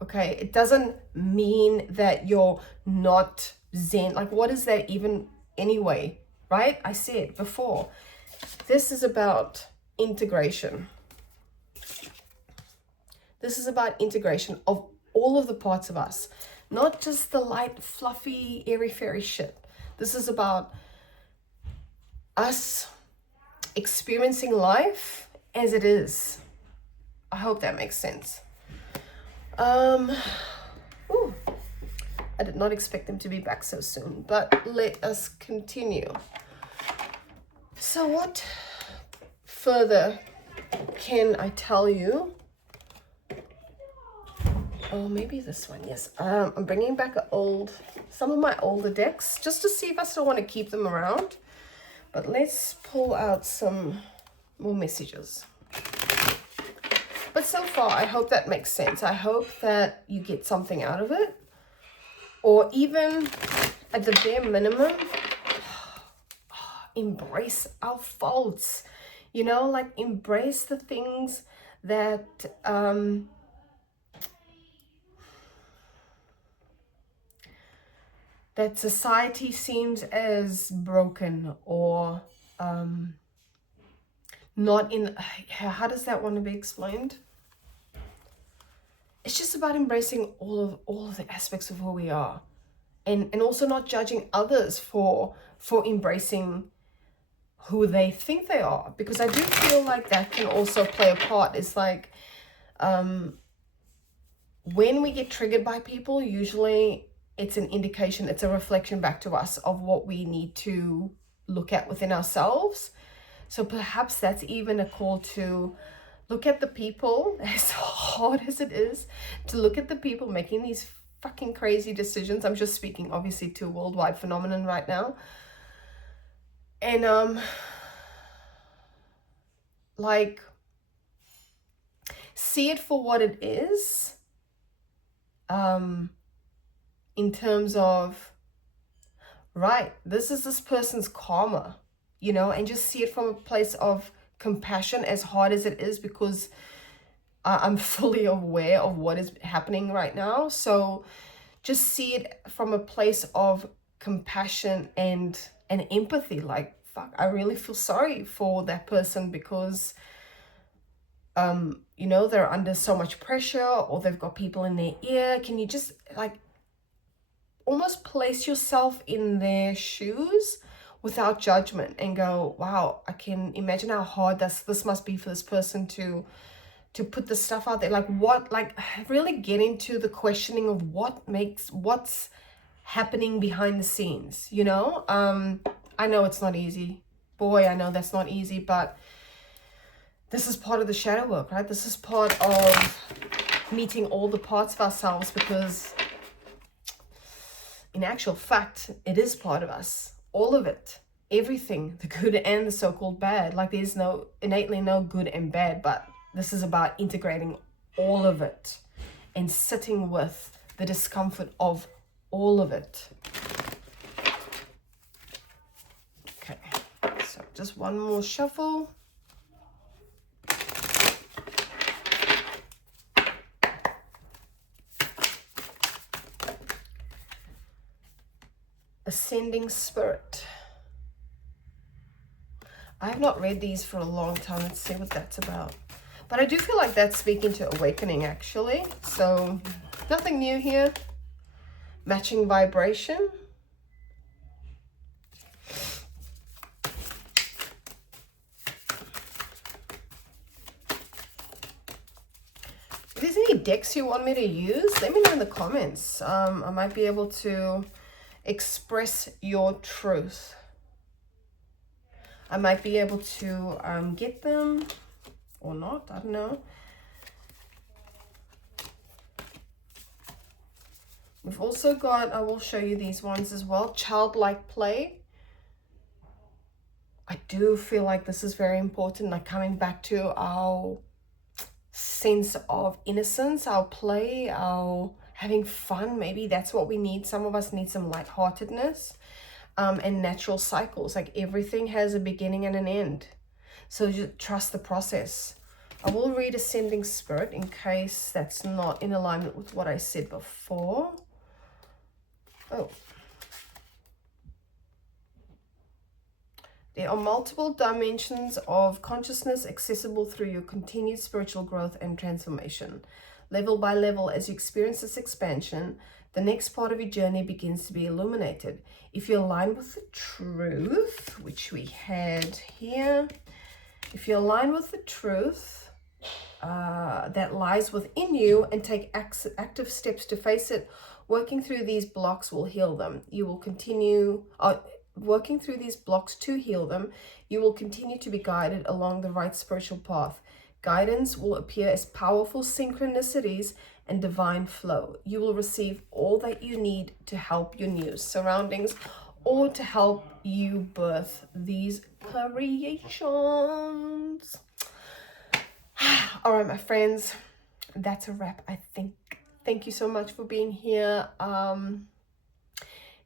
Okay, it doesn't mean that you're not zen. Like, what is that even anyway, right? I said before, this is about integration. This is about integration of all of the parts of us, not just the light, fluffy, airy-fairy shit. This is about us experiencing life as it is. I hope that makes sense. Ooh, I did not expect them to be back so soon, but let us continue. So what further can I tell you? Oh, maybe this one, yes. I'm bringing back some of my older decks just to see if I still want to keep them around. But let's pull out some more messages. But so far, I hope that makes sense. I hope that you get something out of it. Or even at the bare minimum, embrace our faults. You know, like embrace the things that that society seems as broken or not in, how does that want to be explained? It's just about embracing all of the aspects of who we are, and also not judging others for embracing who they think they are, because I do feel like that can also play a part. It's like when we get triggered by people, usually it's an indication, it's a reflection back to us of what we need to look at within ourselves. So perhaps that's even a call to look at the people, as hard as it is, to look at the people making these fucking crazy decisions. I'm just speaking obviously to a worldwide phenomenon right now. And like, see it for what it is, in terms of, right, this is this person's karma, you know, and just see it from a place of compassion, as hard as it is, because I'm fully aware of what is happening right now. So just see it from a place of compassion and empathy. Like, fuck, I really feel sorry for that person, because you know, they're under so much pressure, or they've got people in their ear. Can you just like almost place yourself in their shoes without judgment and go, wow, I can imagine how hard this must be for this person to put the stuff out there. Like, what, like, really get into the questioning of what's happening behind the scenes, you know? I know it's not easy. Boy, I know that's not easy, but this is part of the shadow work, right? This is part of meeting all the parts of ourselves, because in actual fact, it is part of us. All of it. Everything. The good and the so-called bad. Like, there's innately no good and bad, but this is about integrating all of it and sitting with the discomfort of all of it. Okay. So just one more shuffle. Ascending Spirit. I have not read these for a long time. Let's see what that's about. But I do feel like that's speaking to awakening, actually. So nothing new here. Matching vibration. If there's any decks you want me to use, let me know in the comments. I might be able to express your truth. I might be able to get them or not, I don't know. We've also got, I will show you these ones as well, childlike play. I do feel like this is very important, like coming back to our sense of innocence, our play, our having fun. Maybe that's what we need. Some of us need some lightheartedness. And natural cycles, like everything has a beginning and an end, so just trust the process. I will read Ascending Spirit in case that's not in alignment with what I said before. Oh, there are multiple dimensions of consciousness accessible through your continued spiritual growth and transformation. Level by level, as you experience this expansion, the next part of your journey begins to be illuminated. If you align with the truth, which we had here, if you align with the truth that lies within you and take active steps to face it, working through these blocks will heal them. You will continue working through these blocks to heal them. You will continue to be guided along the right spiritual path. Guidance will appear as powerful synchronicities and divine flow. You will receive all that you need to help your new surroundings or to help you birth these creations. All right, my friends, that's a wrap, I think. Thank you so much for being here.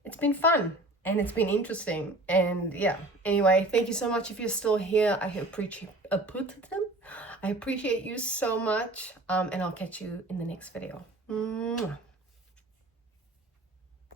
It's been fun and it's been interesting. And yeah, anyway, thank you so much if you're still here. I appreciate you so much, and I'll catch you in the next video. Mwah.